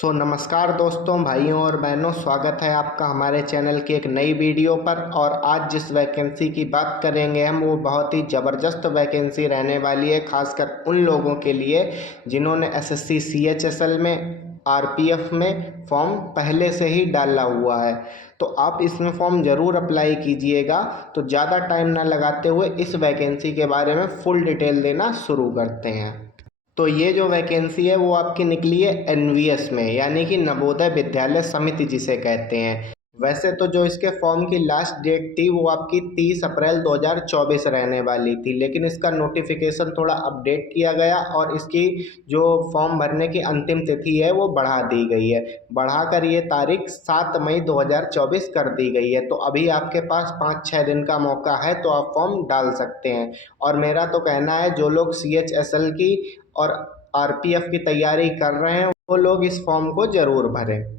नमस्कार दोस्तों, भाइयों और बहनों, स्वागत है आपका हमारे चैनल की एक नई वीडियो पर। और आज जिस वैकेंसी की बात करेंगे हम, वो बहुत ही ज़बरदस्त वैकेंसी रहने वाली है, खासकर उन लोगों के लिए जिन्होंने एसएससी सीएचएसएल में आरपीएफ में फॉर्म पहले से ही डाला हुआ है। तो आप इसमें फॉर्म ज़रूर अप्लाई कीजिएगा। तो ज़्यादा टाइम ना लगाते हुए इस वैकेंसी के बारे में फुल डिटेल देना शुरू करते हैं। तो ये जो वैकेंसी है वो आपकी निकली है एनवीएस में, यानी कि नवोदय विद्यालय समिति जिसे कहते हैं। वैसे तो जो इसके फॉर्म की लास्ट डेट थी वो आपकी 30 अप्रैल 2024 रहने वाली थी, लेकिन इसका नोटिफिकेशन थोड़ा अपडेट किया गया और इसकी जो फॉर्म भरने की अंतिम तिथि है वो बढ़ा दी गई है। बढ़ाकर ये तारीख 7 मई 2024 कर दी गई है। तो अभी आपके पास 5-6 दिन का मौका है, तो आप फॉर्म डाल सकते हैं। और मेरा तो कहना है जो लोग सीएचएसएल की और आरपीएफ की तैयारी कर रहे हैं वो लोग इस फॉर्म को ज़रूर भरें।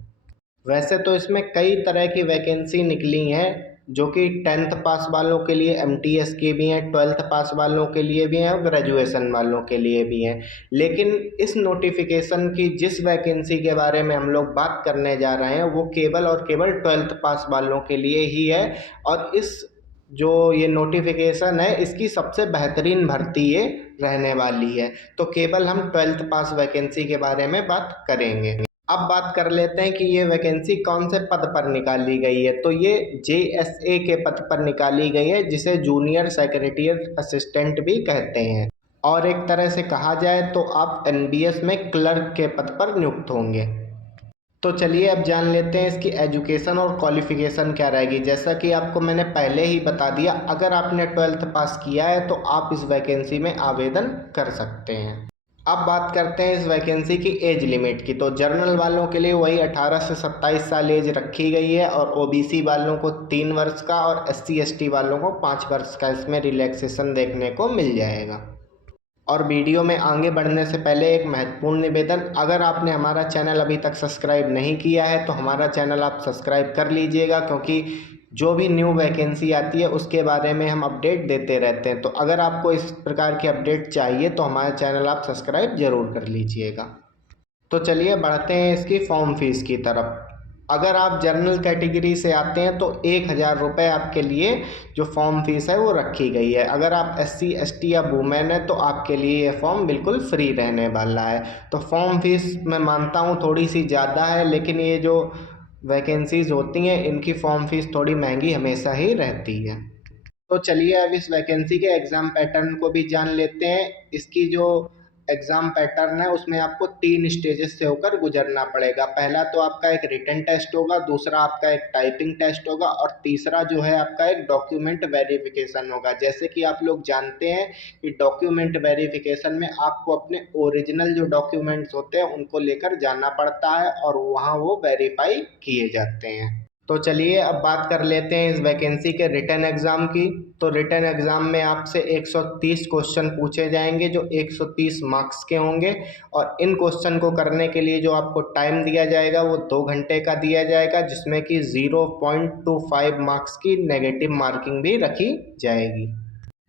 वैसे तो इसमें कई तरह की वैकेंसी निकली हैं, जो कि 10th पास वालों के लिए एमटीएस की भी हैं, 12th पास वालों के लिए भी हैं और ग्रेजुएशन वालों के लिए भी हैं। लेकिन इस नोटिफिकेशन की जिस वैकेंसी के बारे में हम लोग बात करने जा रहे हैं वो केवल और केवल 12th पास वालों के लिए ही है। और इस जो ये नोटिफिकेशन है इसकी सबसे बेहतरीन भर्ती ये रहने वाली है। तो केवल हम 12th पास वैकेंसी के बारे में बात करेंगे। अब बात कर लेते हैं कि ये वैकेंसी कौन से पद पर निकाली गई है। तो ये जेएसए के पद पर निकाली गई है, जिसे जूनियर सेक्रेटरिएट असिस्टेंट भी कहते हैं। और एक तरह से कहा जाए तो आप एनबीएस में क्लर्क के पद पर नियुक्त होंगे। तो चलिए अब जान लेते हैं इसकी एजुकेशन और क्वालिफिकेशन क्या रहेगी। जैसा कि आपको मैंने पहले ही बता दिया, अगर आपने 12th पास किया है तो आप इस वैकेंसी में आवेदन कर सकते हैं। अब बात करते हैं इस वैकेंसी की एज लिमिट की। तो जनरल वालों के लिए वही 18 से 27 साल एज रखी गई है, और ओबीसी वालों को 3 वर्ष का और एससी एसटी वालों को 5 वर्ष का इसमें रिलैक्सेशन देखने को मिल जाएगा। और वीडियो में आगे बढ़ने से पहले एक महत्वपूर्ण निवेदन, अगर आपने हमारा चैनल अभी तक सब्सक्राइब नहीं किया है तो हमारा चैनल आप सब्सक्राइब कर लीजिएगा, क्योंकि जो भी न्यू वैकेंसी आती है उसके बारे में हम अपडेट देते रहते हैं। तो अगर आपको इस प्रकार की अपडेट चाहिए तो हमारा चैनल आप सब्सक्राइब ज़रूर कर लीजिएगा। तो चलिए बढ़ते हैं इसकी फॉर्म फीस की तरफ। अगर आप जनरल कैटेगरी से आते हैं तो 1000 रुपये आपके लिए जो फॉर्म फीस है वो रखी गई है। अगर आप एससी एसटी या वुमेन है तो आपके लिए ये फॉर्म बिल्कुल फ्री रहने वाला है। तो फॉर्म फीस मैं मानता हूँ थोड़ी सी ज़्यादा है, लेकिन ये जो वैकेंसीज़ होती हैं इनकी फॉर्म फीस थोड़ी महंगी हमेशा ही रहती है। तो चलिए अब इस वैकेंसी के एग्ज़ाम पैटर्न को भी जान लेते हैं। इसकी जो एग्ज़ाम पैटर्न है उसमें आपको 3 स्टेजेस से होकर गुजरना पड़ेगा। पहला तो आपका एक रिटन टेस्ट होगा, दूसरा आपका एक टाइपिंग टेस्ट होगा, और तीसरा जो है आपका एक डॉक्यूमेंट वेरिफिकेशन होगा। जैसे कि आप लोग जानते हैं कि डॉक्यूमेंट वेरिफिकेशन में आपको अपने ओरिजिनल जो डॉक्यूमेंट्स होते हैं उनको लेकर जाना पड़ता है और वहाँ वो वेरीफाई किए जाते हैं। तो चलिए अब बात कर लेते हैं इस वैकेंसी के रिटन एग्ज़ाम की। तो रिटन एग्ज़ाम में आपसे 130 क्वेश्चन पूछे जाएंगे, जो 130 मार्क्स के होंगे। और इन क्वेश्चन को करने के लिए जो आपको टाइम दिया जाएगा वो 2 घंटे का दिया जाएगा, जिसमें कि 0.25 मार्क्स की नेगेटिव मार्किंग भी रखी जाएगी।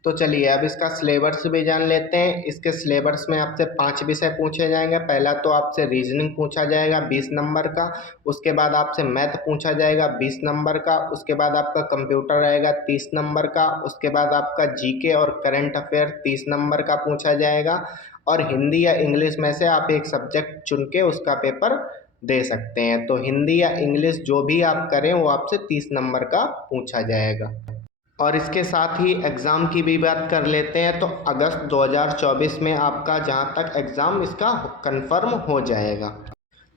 तो चलिए अब इसका सिलेबस भी जान लेते हैं। इसके सिलेबस में आपसे 5 विषय पूछे जाएंगे। पहला तो आपसे रीजनिंग पूछा जाएगा 20 नंबर का, उसके बाद आपसे मैथ पूछा जाएगा 20 नंबर का, उसके बाद आपका कंप्यूटर रहेगा 30 नंबर का, उसके बाद आपका जीके और करंट अफेयर 30 नंबर का पूछा जाएगा। और हिंदी या इंग्लिश में से आप एक सब्जेक्ट चुन के उसका पेपर दे सकते हैं। तो हिंदी या इंग्लिश जो भी आप करें वो आपसे 30 नंबर का पूछा जाएगा। और इसके साथ ही एग्ज़ाम की भी बात कर लेते हैं। तो अगस्त 2024 में आपका जहां तक एग्ज़ाम इसका कंफर्म हो जाएगा।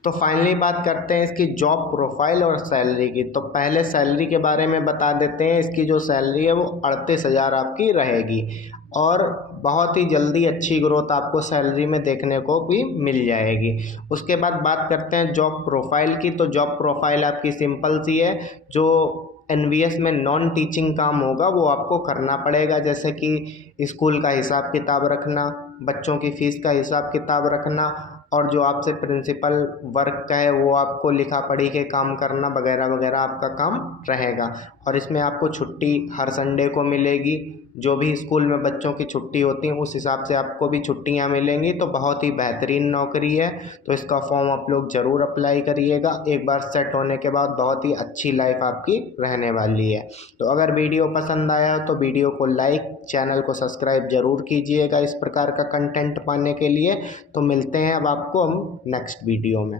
तो फाइनली बात करते हैं इसकी जॉब प्रोफाइल और सैलरी की। तो पहले सैलरी के बारे में बता देते हैं। इसकी जो सैलरी है वो 38,000 आपकी रहेगी, और बहुत ही जल्दी अच्छी ग्रोथ आपको सैलरी में देखने को भी मिल जाएगी। उसके बाद बात करते हैं जॉब प्रोफाइल की। तो जॉब प्रोफाइल आपकी सिंपल सी है। जो एनवीएस में नॉन टीचिंग काम होगा वो आपको करना पड़ेगा, जैसे कि स्कूल का हिसाब किताब रखना, बच्चों की फ़ीस का हिसाब किताब रखना, और जो आपसे प्रिंसिपल वर्क का है वो आपको लिखा पढ़ी के काम करना वगैरह वगैरह आपका काम रहेगा। और इसमें आपको छुट्टी हर संडे को मिलेगी, जो भी स्कूल में बच्चों की छुट्टी होती है उस हिसाब से आपको भी छुट्टियां मिलेंगी। तो बहुत ही बेहतरीन नौकरी है, तो इसका फॉर्म आप लोग ज़रूर अप्लाई करिएगा। एक बार सेट होने के बाद बहुत ही अच्छी लाइफ आपकी रहने वाली है। तो अगर वीडियो पसंद आया तो वीडियो को लाइक, चैनल को सब्सक्राइब ज़रूर कीजिएगा इस प्रकार का कंटेंट पाने के लिए। तो मिलते हैं अब आपको हम नेक्स्ट वीडियो में।